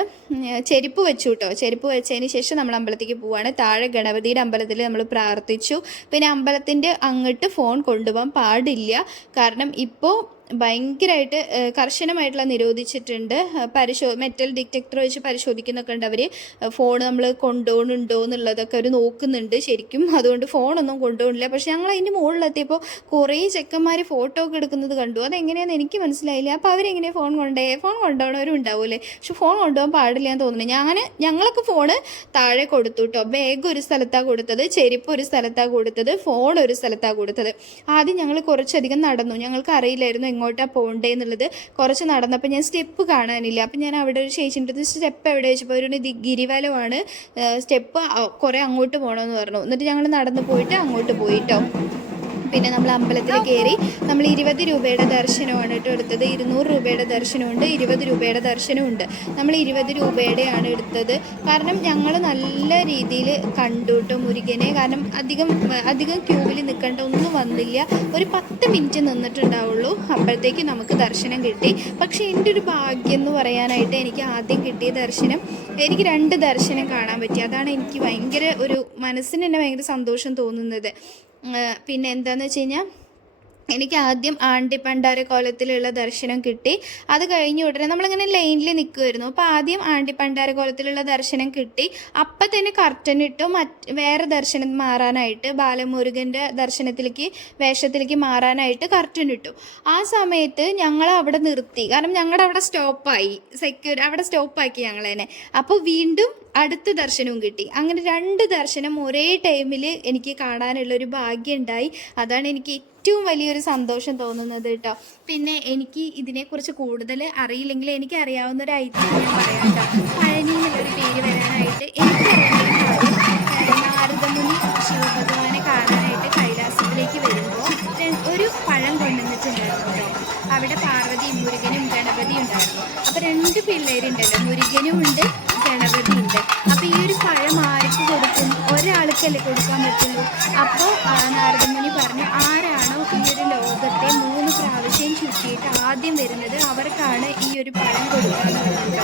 ചെരുപ്പ് വെച്ചു കേട്ടോ. ചെരുപ്പ് വെച്ചതിന് ശേഷം നമ്മൾ അമ്പലത്തിലേക്ക് പോവുകയാണ് താഴെ ഗണപതിയുടെ അമ്പലത്തിൽ നമ്മൾ പ്രാർത്ഥിച്ചു. പിന്നെ അമ്പലത്തിന്റെ അങ്ങോട്ട് ഫോൺ കൊണ്ടുപോകാൻ പാടില്ല. കാരണം ഇപ്പോൾ ഭയങ്കരമായിട്ട് കർശനമായിട്ടുള്ള നിരോധിച്ചിട്ടുണ്ട്. പരിശോ മെറ്റൽ ഡിറ്റക്ടർ വെച്ച് പരിശോധിക്കുന്നൊക്കെ ഉണ്ട്. അവർ ഫോൺ നമ്മൾ കൊണ്ടുപോകുന്നുണ്ടോ എന്നുള്ളതൊക്കെ അവർ നോക്കുന്നുണ്ട് ശരിക്കും. അതുകൊണ്ട് ഫോണൊന്നും കൊണ്ടുപോകണില്ല പക്ഷെ ഞങ്ങൾ അതിന്റെ മുകളിലെത്തിയപ്പോൾ കുറേ ചെക്കന്മാർ ഫോട്ടോ ഒക്കെ എടുക്കുന്നത് കണ്ടു. അതെങ്ങനെയാണെന്ന് എനിക്ക് മനസ്സിലായില്ല. അപ്പോൾ അവരെങ്ങനെ ഫോൺ കൊണ്ടേ ഫോൺ കൊണ്ടുപോകണവരും ഉണ്ടാവില്ലേ പക്ഷെ ഫോൺ കൊണ്ടുപോകാൻ പാടില്ല എന്ന് തോന്നുന്നു. ഞാൻ ഞങ്ങൾക്ക് ഫോണ് താഴെ കൊടുത്തു കേട്ടോ. ബാഗ് ഒരു സ്ഥലത്താണ് കൊടുത്തത് ചെരുപ്പ് ഒരു സ്ഥലത്താണ് കൊടുത്തത് ഫോൺ ഒരു സ്ഥലത്താണ് കൊടുത്തത്. ആദ്യം ഞങ്ങൾ കുറച്ചധികം നടന്നു. ഞങ്ങൾക്ക് അറിയില്ലായിരുന്നു എങ്ങോട്ടാണ് പോകണ്ടേ എന്നുള്ളത് കുറച്ച് നടന്നപ്പോൾ ഞാൻ സ്റ്റെപ്പ് കാണാനില്ല. അപ്പം ഞാൻ അവിടെ ഒരു ചേച്ചിന്റെ അടുത്ത് സ്റ്റെപ്പ് എവിടെ വെച്ചപ്പോൾ ഒരു ദി- ഗിരിവലമാണ്. സ്റ്റെപ്പ് കുറേ അങ്ങോട്ട് പോകണമെന്ന് പറഞ്ഞു. എന്നിട്ട് ഞങ്ങൾ നടന്ന് പോയിട്ട് അങ്ങോട്ട് പോയിട്ടോ പിന്നെ നമ്മൾ അമ്പലത്തിൽ കയറി നമ്മൾ ഇരുപത് രൂപയുടെ ദർശനമാണ് കേട്ടോ എടുത്തത്. ഇരുന്നൂറ് രൂപയുടെ ദർശനമുണ്ട് ഇരുപത് രൂപയുടെ ദർശനമുണ്ട്. നമ്മൾ ഇരുപത് രൂപയുടെയാണ് എടുത്തത്. കാരണം ഞങ്ങൾ നല്ല രീതിയിൽ കണ്ടു കേട്ടോ മുരുകനെ. കാരണം അധികം അധികം ക്യൂവിൽ നിൽക്കേണ്ട ഒന്നും വന്നില്ല. ഒരു പത്ത് മിനിറ്റ് നിന്നിട്ടുണ്ടാവുള്ളൂ. അപ്പോഴത്തേക്ക് നമുക്ക് ദർശനം കിട്ടി. പക്ഷേ എന്റെ ഒരു ഭാഗ്യം എന്ന് പറയാനായിട്ട് എനിക്ക് ആദ്യം കിട്ടിയ ദർശനം എനിക്ക് രണ്ട് ദർശനം കാണാൻ പറ്റി. അതാണ് എനിക്ക് ഭയങ്കര ഒരു മനസ്സിന് തന്നെ ഭയങ്കര സന്തോഷം തോന്നുന്നത്. പിന്നെ എന്താണെന്ന് വെച്ച് കഴിഞ്ഞാൽ എനിക്ക് ആദ്യം ആണ്ടി പണ്ടാര കോലത്തിലുള്ള ദർശനം കിട്ടി. അത് കഴിഞ്ഞ ഉടനെ നമ്മളിങ്ങനെ ലൈനിൽ നിൽക്കുമായിരുന്നു അപ്പോൾ ആദ്യം ആണ്ടി പണ്ടാര കോലത്തിലുള്ള ദർശനം കിട്ടി. അപ്പം തന്നെ കർട്ടൻ ഇട്ടു. മറ്റ് വേറെ ദർശനം മാറാനായിട്ട് ബാലമുരുകന്റെ ദർശനത്തിലേക്ക് വേഷത്തിലേക്ക് മാറാനായിട്ട് കർട്ടൻ ഇട്ടു. ആ സമയത്ത് ഞങ്ങൾ അവിടെ നിർത്തി. കാരണം ഞങ്ങളുടെ അവിടെ സ്റ്റോപ്പായി. സെക്യൂർ അവിടെ സ്റ്റോപ്പാക്കി ഞങ്ങളതിനെ അപ്പോൾ വീണ്ടും അടുത്ത ദർശനവും കിട്ടി. അങ്ങനെ രണ്ട് ദർശനം ഒരേ ടൈമിൽ എനിക്ക് കാണാനുള്ള ഒരു ഭാഗ്യം ഉണ്ടായി അതാണ് എനിക്ക് ഏറ്റവും വലിയൊരു സന്തോഷം തോന്നുന്നത് കേട്ടോ പിന്നെ എനിക്ക് ഇതിനെക്കുറിച്ച് കൂടുതൽ അറിയില്ലെങ്കിൽ എനിക്ക് അറിയാവുന്ന ഒരു ഐതിഹ്യം ഞാൻ പറയാം കേട്ടോ പഴനി എന്നുള്ളൊരു പേര് വരാനായിട്ട് എനിക്ക് നാരദമുനി ശിവഭഗവാനെ കാണാനായിട്ട് കൈലാസത്തിലേക്ക് വരുമ്പോൾ ഒരു പഴം കൊണ്ടുവന്നിട്ടുണ്ടായിരുന്നു കേട്ടോ അവിടെ പാർവതിയും മുരുകനും ഗണപതിയും ഉണ്ടായിരുന്നു. അപ്പോൾ രണ്ട് പിള്ളേരുണ്ടല്ലോ. മുരുകനും ഉണ്ട് ആദ്യം വരുന്നത് അവർക്കാണ് ഈ ഒരു പഴം കൊടുക്കുന്നത്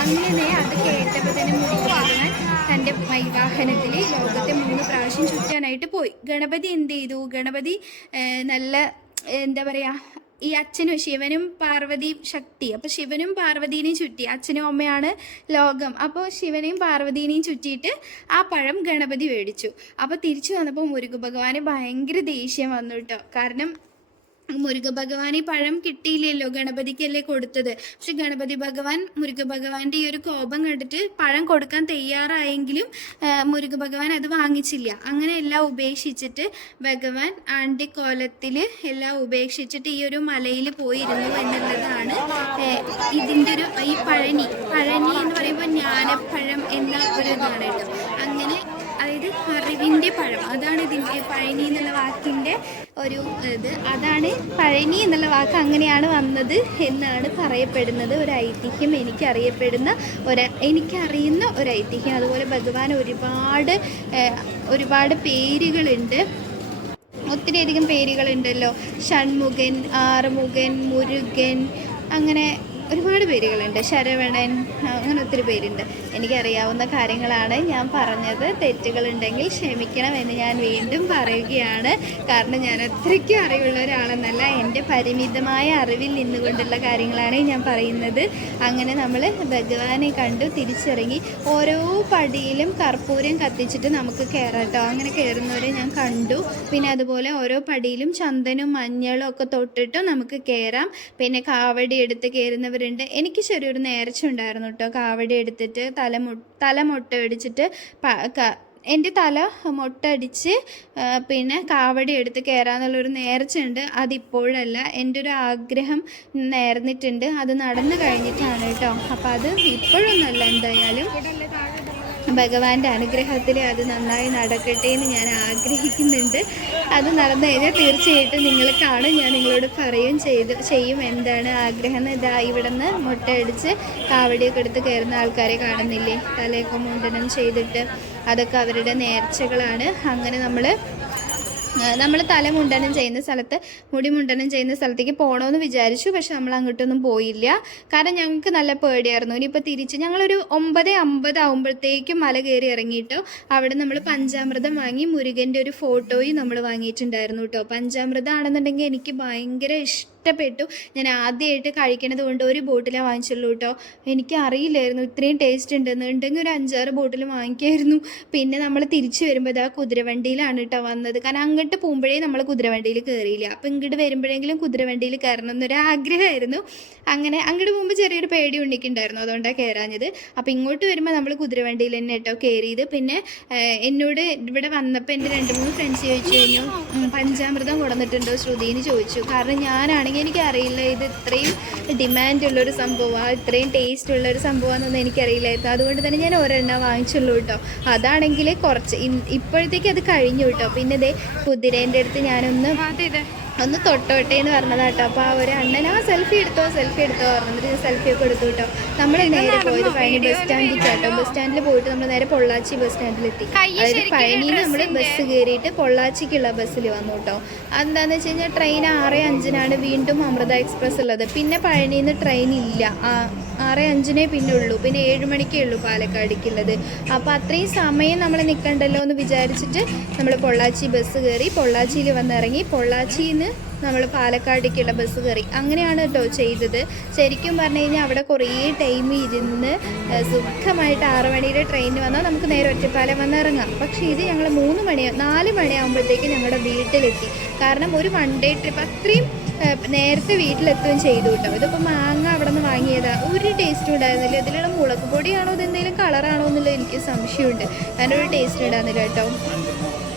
അങ്ങനെ അത് കേട്ടപ്പോൾ തന്നെ മുരുകൻ തന്റെ വാഹനത്തിൽ ലോകത്തെ മൂന്ന് പ്രാവശ്യം ചുറ്റാനായിട്ട് പോയി. ഗണപതി എന്ത് ചെയ്തു? ഗണപതി നല്ല എന്താ പറയുക ഈ അച്ഛനും ശിവനും പാർവതിയും ശക്തി. അപ്പോൾ ശിവനും പാർവതീനെയും ചുറ്റി അച്ഛനും അമ്മയാണ് ലോകം. അപ്പോൾ ശിവനെയും പാർവതീനെയും ചുറ്റിയിട്ട് ആ പഴം ഗണപതി മേടിച്ചു. അപ്പോൾ തിരിച്ചു വന്നപ്പോൾ മുരുക ഭഗവാന് ഭയങ്കര ദേഷ്യം വന്നു കേട്ടോ. കാരണം മുരുക ഭഗവാൻ ഈ പഴം കിട്ടിയില്ലല്ലോ. ഗണപതിക്കല്ലേ കൊടുത്തത്. പക്ഷെ ഗണപതി ഭഗവാൻ മുരുക ഭഗവാന്റെ ഈ ഒരു കോപം കണ്ടിട്ട് പഴം കൊടുക്കാൻ തയ്യാറായെങ്കിലും മുരുക ഭഗവാൻ അത് വാങ്ങിച്ചില്ല. അങ്ങനെ എല്ലാം ഉപേക്ഷിച്ചിട്ട് ഭഗവാൻ ആണ്ടിക്കോലത്തിൽ എല്ലാം ഉപേക്ഷിച്ചിട്ട് ഈ ഒരു മലയിൽ പോയിരുന്നു എന്നുള്ളതാണ് ഇതിന്റെ ഒരു ഈ പഴനി പഴനി എന്ന് പറയുമ്പോൾ ജ്ഞാനപ്പഴം എന്ന ഒരു ഇതാണ് കേട്ടോ. അറിവിന്റെ പഴം. അതാണ് ഇതിന്റെ പഴനി എന്നുള്ള വാക്കിന്റെ ഒരു ഇത്. അതാണ് പഴനി എന്നുള്ള വാക്ക് അങ്ങനെയാണ് വന്നത് എന്നാണ് പറയപ്പെടുന്നത്. ഒരു ഐതിഹ്യം എനിക്കറിയപ്പെടുന്ന ഒരു എനിക്കറിയുന്ന ഒരു ഐതിഹ്യം. അതുപോലെ ഭഗവാൻ ഒരുപാട് ഒരുപാട് പേരുകളുണ്ട്. ഒത്തിരിയധികം പേരുകളുണ്ടല്ലോ. ഷൺമുഖൻ ആറുമുഖൻ മുരുകൻ അങ്ങനെ ഒരുപാട് പേരുകളുണ്ട്. ശരവണൻ അങ്ങനെ ഒത്തിരി പേരുണ്ട്. എനിക്കറിയാവുന്ന കാര്യങ്ങളാണ് ഞാൻ പറഞ്ഞത്. തെറ്റുകളുണ്ടെങ്കിൽ ക്ഷമിക്കണം എന്ന് ഞാൻ വീണ്ടും പറയുകയാണ്. കാരണം ഞാൻ അത്രയ്ക്കും അറിവുള്ള ഒരാളെന്നല്ല എന്റെ പരിമിതമായ അറിവിൽ നിന്നുകൊണ്ടുള്ള കാര്യങ്ങളാണ് ഞാൻ പറയുന്നത്. അങ്ങനെ നമ്മൾ ഭഗവാനെ കണ്ടു തിരിച്ചിറങ്ങി ഓരോ പടിയിലും കർപ്പൂരം കത്തിച്ചിട്ട് നമുക്ക് കയറാം കേട്ടോ അങ്ങനെ കയറുന്നവരെ ഞാൻ കണ്ടു. പിന്നെ അതുപോലെ ഓരോ പടിയിലും ചന്ദനും മഞ്ഞളും ഒക്കെ തൊട്ടിട്ട് നമുക്ക് കയറാം പിന്നെ കാവടി എടുത്ത് കയറുന്നവരുണ്ട് എനിക്ക് ചെറിയൊരു നേർച്ച ഉണ്ടായിരുന്നു കേട്ടോ. കാവടി എടുത്തിട്ട് തല തലമുട്ട തല മൊട്ട അടിച്ചിട്ട് എന്റെ തല മൊട്ടടിച്ച് പിന്നെ കാവടി എടുത്ത് കയറാന്നുള്ളൊരു നേർച്ചയുണ്ട് അതിപ്പോഴല്ല. എന്റെ ഒരു ആഗ്രഹം നേർന്നിട്ടുണ്ട്. അത് നടന്നു കഴിഞ്ഞിട്ടാണ് കേട്ടോ. അപ്പം അത് ഇപ്പോഴൊന്നുമല്ല എന്തായാലും. ഭഗവാന്റെ അനുഗ്രഹത്തിൽ അത് നന്നായി നടക്കട്ടെ എന്ന് ഞാൻ ആഗ്രഹിക്കുന്നുണ്ട്. അത് നടന്നു കഴിഞ്ഞാൽ തീർച്ചയായിട്ടും നിങ്ങൾ കാണും. ഞാൻ നിങ്ങളോട് പറയുകയും ചെയ്ത് ചെയ്യും എന്താണ് ആഗ്രഹം. ഇതാ ഇവിടെ നിന്ന് മുട്ടയടിച്ച് കാവടിയൊക്കെ എടുത്ത് കയറുന്ന ആൾക്കാരെ കാണുന്നില്ലേ? തലയൊക്കെ മുണ്ടനം ചെയ്തിട്ട് അതൊക്കെ അവരുടെ നേർച്ചകളാണ്. അങ്ങനെ നമ്മൾ നമ്മൾ തല മുണ്ടനം ചെയ്യുന്ന സ്ഥലത്ത് മുടി മുണ്ടനം ചെയ്യുന്ന സ്ഥലത്തേക്ക് പോകണമെന്ന് വിചാരിച്ചു പക്ഷെ നമ്മൾ അങ്ങോട്ടൊന്നും പോയില്ല. കാരണം ഞങ്ങൾക്ക് നല്ല പേടിയായിരുന്നു. ഇനിയിപ്പോൾ തിരിച്ച് ഞങ്ങളൊരു ഒമ്പത് അമ്പത് ആകുമ്പോഴത്തേക്കും മല കയറി ഇറങ്ങിയിട്ടോ അവിടെ നമ്മൾ പഞ്ചാമൃതം വാങ്ങി മുരുകന്റെ ഒരു ഫോട്ടോയും നമ്മൾ വാങ്ങിയിട്ടുണ്ടായിരുന്നു കേട്ടോ പഞ്ചാമൃതം ആണെന്നുണ്ടെങ്കിൽ എനിക്ക് ഭയങ്കര ഇഷ്ടപ്പെട്ടു. ഞാൻ ആദ്യമായിട്ട് കഴിക്കണത് കൊണ്ട് ഒരു ബോട്ടിലേ വാങ്ങിച്ചുള്ളൂ കേട്ടോ എനിക്ക് അറിയില്ലായിരുന്നു ഇത്രയും ടേസ്റ്റ് ഉണ്ടെന്ന്. ഉണ്ടെങ്കിൽ ഒരു അഞ്ചാറ് ബോട്ടിൽ വാങ്ങിക്കായിരുന്നു. പിന്നെ നമ്മൾ തിരിച്ചു വരുമ്പോൾ ഇതാ കുതിരവണ്ടിയിലാണ് കേട്ടോ വന്നത്. കാരണം അങ്ങോട്ട് പോകുമ്പോഴേ നമ്മൾ കുതിരവണ്ടിയിൽ കയറിയില്ല അപ്പം ഇങ്ങോട്ട് വരുമ്പോഴെങ്കിലും കുതിരവണ്ടിയിൽ കയറണം എന്നൊരു ആഗ്രഹമായിരുന്നു. അങ്ങനെ അങ്ങോട്ട് പോകുമ്പോൾ ചെറിയൊരു പേടി ഉണ്ണിക്കുണ്ടായിരുന്നു. അതുകൊണ്ടാണ് കയറാഞ്ഞത് അപ്പം ഇങ്ങോട്ട് വരുമ്പോൾ നമ്മൾ കുതിരവണ്ടിയിൽ തന്നെ കേട്ടോ കയറിയത് പിന്നെ എന്നോട് ഇവിടെ വന്നപ്പോൾ എന്റെ രണ്ട് മൂന്ന് ഫ്രണ്ട്സ് ചോദിച്ചു കഴിഞ്ഞു പഞ്ചാമൃതം കൊടന്നിട്ടുണ്ടോ ശ്രുതി എന്ന് ചോദിച്ചു. കാരണം ഞാനാണെങ്കിൽ എനിക്ക് അറിയില്ല ഇത് ഇത്രയും ഡിമാൻഡ് ഉള്ളൊരു സംഭവമാണ് ഇത്രയും ടേസ്റ്റ് ഉള്ളൊരു സംഭവമാണെന്നൊന്നും എനിക്കറിയില്ലായിരുന്നു അതുകൊണ്ട് തന്നെ ഞാൻ ഒരെണ്ണം വാങ്ങിച്ചുള്ളൂ കേട്ടോ. അതാണെങ്കിൽ കുറച്ച് ഇപ്പോഴത്തേക്ക് അത് കഴിഞ്ഞു കേട്ടോ. പിന്നെ ഇതേ കുതിരേന്റെ അടുത്ത് ഞാനൊന്ന് ഒന്ന് തൊട്ടോട്ടെ എന്ന് പറഞ്ഞത് കേട്ടോ അപ്പോൾ ആ ഒരു അണ്ണൻ ആ സെൽഫി എടുത്തോ സെൽഫി എടുത്തോ പറഞ്ഞിട്ട് സെൽഫി ഒക്കെ എടുത്തു കേട്ടോ. നമ്മൾ നേരെ പോയത് പഴനി ബസ് സ്റ്റാൻഡിൽ കേട്ടോ. ബസ് സ്റ്റാൻഡിൽ പോയിട്ട് നമ്മൾ നേരെ പൊള്ളാച്ചി ബസ് സ്റ്റാൻഡിൽ എത്തി. അതായത് പഴനിയിൽ നമ്മൾ ബസ് കയറിയിട്ട് പൊള്ളാച്ചിക്കുള്ള ബസ്സിൽ വന്നു കേട്ടോ. എന്താണെന്ന് വെച്ച് കഴിഞ്ഞാൽ ട്രെയിൻ ആറ് അഞ്ചിനാണ് വീണ്ടും അമൃത എക്സ്പ്രസ് ഉള്ളത്. പിന്നെ പഴനിയിൽ നിന്ന് ട്രെയിൻ ഇല്ല. ആ ആറ് അഞ്ചിനേ പിന്നെ ഉള്ളൂ പിന്നെ ഏഴ് മണിക്കേ ഉള്ളൂ പാലക്കാടേക്കുള്ളത് അപ്പോൾ അത്രയും സമയം നമ്മൾ നിൽക്കണ്ടല്ലോ എന്ന് വിചാരിച്ചിട്ട് നമ്മൾ പൊള്ളാച്ചി ബസ് കയറി പൊള്ളാച്ചിയിൽ വന്നിറങ്ങി പൊള്ളാച്ചിയിൽ നിന്ന് നമ്മൾ പാലക്കാടേക്കുള്ള ബസ് കയറി. അങ്ങനെയാണ് കേട്ടോ ചെയ്തത്. ശരിക്കും പറഞ്ഞു കഴിഞ്ഞാൽ അവിടെ കുറേ ടൈം ഇരുന്ന് സുഖമായിട്ട് ആറ് മണിയുടെ ട്രെയിൻ വന്നാൽ നമുക്ക് നേരെ ഒറ്റപ്പാലം വന്ന് ഇറങ്ങാം പക്ഷേ ഇത് ഞങ്ങൾ മൂന്ന് മണി നാല് മണിയാകുമ്പോഴത്തേക്ക് ഞങ്ങളുടെ വീട്ടിലെത്തി. കാരണം ഒരു വൺ ഡേ ട്രിപ്പ് അത്രയും നേരത്തെ വീട്ടിലെത്തുകയും ചെയ്തു കേട്ടോ. ഇതിപ്പോൾ മാങ്ങ അവിടെ നിന്ന് വാങ്ങിയതാ. ഒരു ടേസ്റ്റും ഉണ്ടായിരുന്നില്ല. ഇതിലുള്ള മുളക് പൊടിയാണോ? ഇത് എന്തെങ്കിലും കളറാണോ എന്നുള്ളത് എനിക്ക് സംശയമുണ്ട്. അതിനൊരു ടേസ്റ്റ് ഉണ്ടായിരുന്നില്ല കേട്ടോ.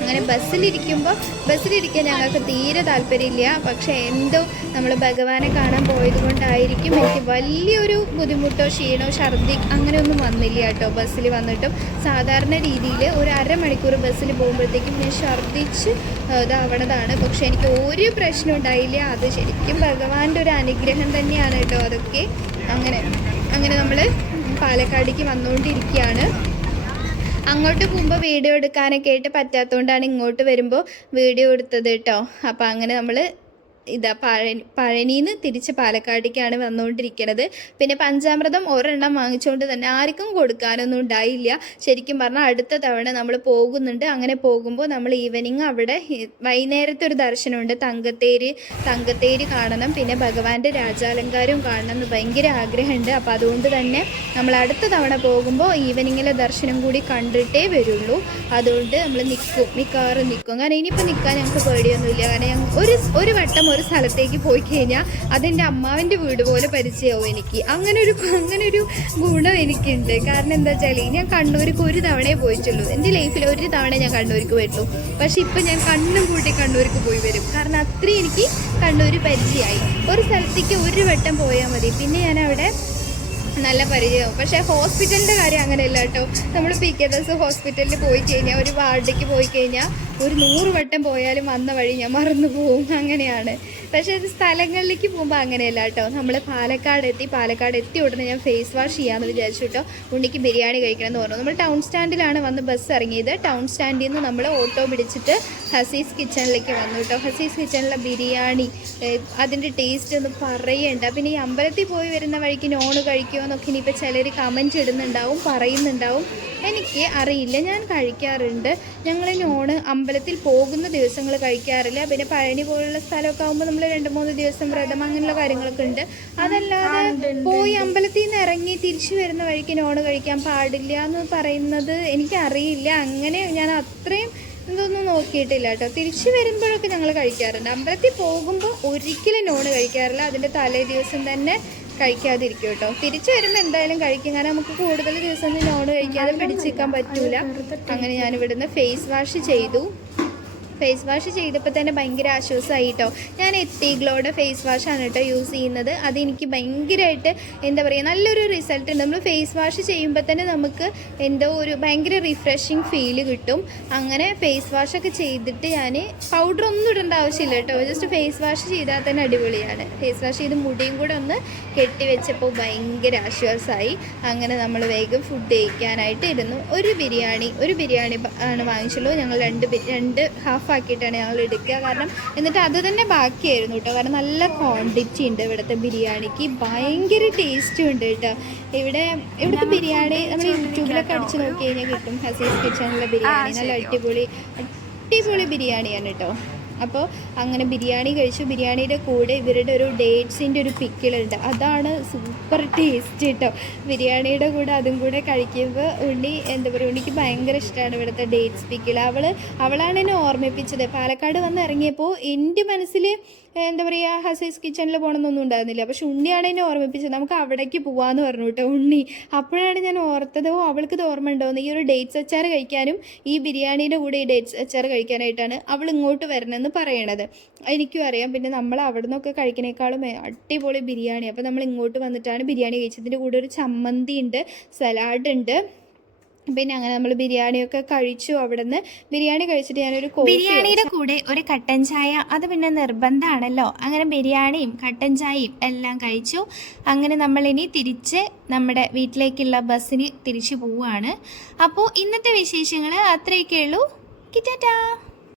അങ്ങനെ ബസ്സിലിരിക്കുമ്പോൾ ബസ്സിലിരിക്കാൻ ഞങ്ങൾക്ക് തീരെ താല്പര്യമില്ല. പക്ഷേ എന്തോ നമ്മൾ ഭഗവാനെ കാണാൻ പോയത് കൊണ്ടായിരിക്കും എനിക്ക് വലിയൊരു ബുദ്ധിമുട്ടോ ക്ഷീണോ ഛർദി അങ്ങനെയൊന്നും വന്നില്ല കേട്ടോ ബസ്സിൽ വന്നിട്ടും. സാധാരണ രീതിയിൽ ഒരു അരമണിക്കൂർ ബസ്സിൽ പോകുമ്പോഴത്തേക്കും ഞാൻ ഛർദ്ദിച്ച് ഇതാവണതാണ്. പക്ഷേ എനിക്ക് ഒരു പ്രശ്നം ഉണ്ടായില്ല. അത് ശരിക്കും ഭഗവാന്റെ ഒരു അനുഗ്രഹം തന്നെയാണ് കേട്ടോ അതൊക്കെ. അങ്ങനെ അങ്ങനെ നമ്മൾ പാലക്കാടേക്ക് വന്നുകൊണ്ടിരിക്കുകയാണ് അങ്ങോട്ട് പോകുമ്പോൾ വീഡിയോ എടുക്കാനൊക്കെ ആയിട്ട് പറ്റാത്തതുകൊണ്ടാണ് ഇങ്ങോട്ട് വരുമ്പോൾ വീഡിയോ എടുത്തത് കേട്ടോ. അപ്പോൾ അങ്ങനെ നമ്മൾ ഇതാ പഴനി പഴനിയിൽ നിന്ന് തിരിച്ച് പാലക്കാടേക്കാണ് വന്നുകൊണ്ടിരിക്കുന്നത് പിന്നെ പഞ്ചാമൃതം ഒരെണ്ണം വാങ്ങിച്ചുകൊണ്ട് തന്നെ ആർക്കും കൊടുക്കാനൊന്നും ഉണ്ടായില്ല. ശരിക്കും പറഞ്ഞാൽ അടുത്ത തവണ നമ്മൾ പോകുന്നുണ്ട്. അങ്ങനെ പോകുമ്പോൾ നമ്മൾ ഈവനിങ് അവിടെ വൈകുന്നേരത്തെ ഒരു ദർശനമുണ്ട്. തങ്കത്തേര് തങ്കത്തേര് കാണണം. പിന്നെ ഭഗവാന്റെ രാജാലങ്കാരവും കാണണം എന്ന് ഭയങ്കര ആഗ്രഹമുണ്ട്. അപ്പോൾ അതുകൊണ്ട് തന്നെ നമ്മൾ അടുത്ത തവണ പോകുമ്പോൾ ഈവനിങ്ങിലെ ദർശനം കൂടി കണ്ടിട്ടേ വരുള്ളൂ. അതുകൊണ്ട് നമ്മൾ നിൽക്കും മിക്കവാറും നിൽക്കും കാരണം ഇനിയിപ്പോൾ നിൽക്കാൻ ഞങ്ങൾക്ക് പേടിയൊന്നുമില്ല. കാരണം ഒരു ഒരു വട്ടം ഒരു സ്ഥലത്തേക്ക് പോയി കഴിഞ്ഞാൽ അതെന്റെ അമ്മാവിന്റെ വീട് പോലെ പരിചയമാവും എനിക്ക്. അങ്ങനെ ഒരു അങ്ങനെ ഒരു ഗുണം എനിക്കുണ്ട്. കാരണം എന്താ വെച്ചാൽ ഞാൻ കണ്ണൂർക്ക് ഒരു തവണയേ പോയിട്ടുള്ളൂ. എന്റെ ലൈഫിൽ ഒരു തവണ ഞാൻ കണ്ണൂർക്ക് പോയിട്ടുള്ളൂ. പക്ഷേ ഇപ്പം ഞാൻ കണ്ണും കൂട്ടി കണ്ണൂർക്ക് പോയി വരും. കാരണം അത്രയും എനിക്ക് കണ്ണൂർ പരിചയമായി. ഒരു സ്ഥലത്തേക്ക് ഒരു വട്ടം പോയാൽ മതി. പിന്നെ ഞാൻ അവിടെ നല്ല പരിചയമാവും. പക്ഷേ ഹോസ്പിറ്റലിന്റെ കാര്യം അങ്ങനെയല്ല കേട്ടോ. നമ്മൾ പി കെ ദസ് ഹോസ്പിറ്റലിൽ പോയി കഴിഞ്ഞാൽ ഒരു വാർഡിലേക്ക് പോയി കഴിഞ്ഞാൽ ഒരു നൂറ് വട്ടം പോയാലും വന്ന വഴി ഞാൻ മറന്നു പോവും. അങ്ങനെയാണ്. പക്ഷേ അത് സ്ഥലങ്ങളിലേക്ക് പോകുമ്പോൾ അങ്ങനെയല്ല കേട്ടോ. നമ്മൾ പാലക്കാട് എത്തി പാലക്കാട് എത്തി ഉടനെ ഞാൻ ഫേസ് വാഷ് ചെയ്യാമെന്ന് വിചാരിച്ചു കേട്ടോ. ഉണ്ണിക്ക് ബിരിയാണി കഴിക്കണം എന്ന് പറഞ്ഞു. നമ്മൾ ടൗൺ സ്റ്റാൻഡിലാണ് വന്ന് ബസ് ഇറങ്ങിയത്. ടൗൺ സ്റ്റാൻഡിൽ നിന്ന് നമ്മൾ ഓട്ടോ പിടിച്ചിട്ട് ഹസീസ് കിച്ചണിലേക്ക് വന്നു കേട്ടോ. ഹസീസ് കിച്ചണിലെ ബിരിയാണി അതിന്റെ ടേസ്റ്റ് ഒന്ന് പറയണ്ട. പിന്നെ ഈ അമ്പലത്തിൽ പോയി വരുന്ന വഴിക്ക് നോണ് കഴിക്കുമോ എന്നൊക്കെ ഇനിയിപ്പോൾ ചിലർ കമന്റ് ഇടുന്നുണ്ടാവും പറയുന്നുണ്ടാവും. എനിക്ക് അറിയില്ല. ഞാൻ കഴിക്കാറുണ്ട്. ഞങ്ങൾ നോണ് അമ്പലത്തിൽ പോകുന്ന ദിവസങ്ങൾ കഴിക്കാറില്ല. പിന്നെ പഴനി പോലുള്ള സ്ഥലമൊക്കെ ആകുമ്പോൾ നമ്മൾ രണ്ട് മൂന്ന് ദിവസം വ്രതം അങ്ങനെയുള്ള കാര്യങ്ങളൊക്കെ ഉണ്ട്. അതല്ലാതെ പോയി അമ്പലത്തിൽ നിന്ന് ഇറങ്ങി തിരിച്ചു വരുന്ന വഴിക്ക് നോണ് കഴിക്കാൻ പാടില്ല എന്ന് പറയുന്നത് എനിക്കറിയില്ല. അങ്ങനെ ഞാൻ അത്രയും ഇതൊന്നും നോക്കിയിട്ടില്ല കേട്ടോ. തിരിച്ചു വരുമ്പോഴൊക്കെ ഞങ്ങൾ കഴിക്കാറുണ്ട്. അമ്പലത്തിൽ പോകുമ്പോൾ ഒരിക്കലും നോണ് കഴിക്കാറില്ല. അതിന്റെ തലേ ദിവസം തന്നെ കഴിക്കാതിരിക്കും കേട്ടോ. തിരിച്ചു വരുമ്പോൾ എന്തായാലും കഴിക്കും. കാരണം നമുക്ക് കൂടുതൽ ദിവസം നോൺ കഴിക്കാതെ പിടിച്ചിരിക്കാൻ പറ്റൂല. അങ്ങനെ ഞാൻ ഇവിടുന്ന് ഫേസ് വാഷ് ചെയ്തു. ഫേസ് വാഷ് ചെയ്തപ്പോൾ തന്നെ ഭയങ്കര ആശ്വാസമായി കേട്ടോ ഞാൻ എത്തി ഗ്ലോയുടെ ഫേസ് വാഷാണ് കേട്ടോ യൂസ് ചെയ്യുന്നത്. അതെനിക്ക് ഭയങ്കരമായിട്ട് എന്താ പറയുക നല്ലൊരു റിസൾട്ട് ഉണ്ട്. നമ്മൾ ഫേസ് വാഷ് ചെയ്യുമ്പോൾ തന്നെ നമുക്ക് എന്തോ ഒരു ഭയങ്കര റിഫ്രഷിങ് ഫീൽ കിട്ടും. അങ്ങനെ ഫേസ് വാഷൊക്കെ ചെയ്തിട്ട് ഞാൻ പൗഡർ ഒന്നും ഇടേണ്ട ആവശ്യമില്ല കേട്ടോ ജസ്റ്റ് ഫേസ് വാഷ് ചെയ്താൽ തന്നെ അടിപൊളിയാണ്. ഫേസ് വാഷ് ചെയ്ത് മുടിയും കൂടെ ഒന്ന് കെട്ടിവെച്ചപ്പോൾ ഭയങ്കര ആശ്വാസമായി. അങ്ങനെ നമ്മൾ വേഗം ഫുഡ് കഴിക്കാനായിട്ട് ഇരുന്നു. ഒരു ബിരിയാണി ഒരു ബിരിയാണി ആണ് വാങ്ങിച്ചുള്ളൂ. ഞങ്ങൾ രണ്ട് രണ്ട് ഹാഫ് ആക്കിയിട്ടാണ് ഞങ്ങൾ എടുക്കുക. കാരണം എന്നിട്ട് അത് തന്നെ ബാക്കിയായിരുന്നു കേട്ടോ. കാരണം നല്ല ക്വാണ്ടിറ്റി ഉണ്ട് ഇവിടുത്തെ ബിരിയാണിക്ക്. ഭയങ്കര ടേസ്റ്റും ഉണ്ട് കേട്ടോ. ഇവിടെ ഇവിടുത്തെ ബിരിയാണി നമ്മൾ യൂട്യൂബിലൊക്കെ അടിച്ച് നോക്കി കഴിഞ്ഞാൽ കിട്ടും. ഹസീസ് കിച്ചണിലെ ബിരിയാണി. നല്ല അടിപൊളി അടിപൊളി ബിരിയാണിയാണ് കേട്ടോ. അപ്പോൾ അങ്ങനെ ബിരിയാണി കഴിച്ചു. ബിരിയാണിയുടെ കൂടെ ഇവരുടെ ഒരു ഡേറ്റ്സിന്റെ ഒരു പിക്കിളുണ്ട് അതാണ് സൂപ്പർ ടേസ്റ്റ് കേട്ടോ ബിരിയാണിയുടെ കൂടെ അതും കൂടെ കഴിക്കുമ്പോൾ ഉണ്ണി എന്താ പറയുക ഉണ്ണിക്ക് ഭയങ്കര ഇഷ്ടമാണ് ഇവിടുത്തെ ഡേറ്റ്സ് പിക്കിൾ അവൾ അവളാണ് എന്നെ ഓർമ്മിപ്പിച്ചത്. പാലക്കാട് വന്ന് ഇറങ്ങിയപ്പോൾ എന്റെ മനസ്സിൽ എന്താ പറയുക ഹസീസ് കിച്ചണിൽ പോകണമെന്നൊന്നും ഉണ്ടായിരുന്നില്ല. പക്ഷെ ഉണ്ണിയാണ് എന്നെ ഓർമ്മിപ്പിച്ചത്. നമുക്ക് അവിടേക്ക് പോകാമെന്ന് പറഞ്ഞു കേട്ടോ ഉണ്ണി. അപ്പോഴാണ് ഞാൻ ഓർത്തത് അവൾക്ക് ഇത് ഓർമ്മ ഉണ്ടോയെന്ന് ഈ ഒരു ഡേറ്റ്സ് അച്ചാർ കഴിക്കാനും ഈ ബിരിയാണിയുടെ കൂടെ ഈ ഡേറ്റ്സ് അച്ചാർ കഴിക്കാനായിട്ടാണ് അവൾ ഇങ്ങോട്ട് വരണമെന്ന് പറയണത്. എനിക്കും അറിയാം. പിന്നെ നമ്മൾ അവിടെ നിന്നൊക്കെ കഴിക്കണേക്കാളും അടിപൊളി ബിരിയാണി. അപ്പോൾ നമ്മൾ ഇങ്ങോട്ട് വന്നിട്ടാണ് ബിരിയാണി കഴിച്ചതിന്റെ കൂടെ ഒരു ചമ്മന്തി ഉണ്ട് സലാഡ് ഉണ്ട്. പിന്നെ അങ്ങനെ നമ്മൾ ബിരിയാണിയൊക്കെ കഴിച്ചു അവിടെ നിന്ന് ബിരിയാണി കഴിച്ചിട്ട് ഞാനൊരു ബിരിയാണിയുടെ കൂടെ ഒരു കട്ടൻ ചായ അത് പിന്നെ നിർബന്ധമാണല്ലോ. അങ്ങനെ ബിരിയാണിയും കട്ടൻ ചായയും എല്ലാം കഴിച്ചു. അങ്ങനെ നമ്മൾ ഇനി തിരിച്ച് നമ്മുടെ വീട്ടിലേക്കുള്ള ബസ്സിന് തിരിച്ചു പോവുകയാണ്. അപ്പോൾ ഇന്നത്തെ വിശേഷങ്ങൾ അത്രയൊക്കെ ഉള്ളൂ. കിറ്റാറ്റാ.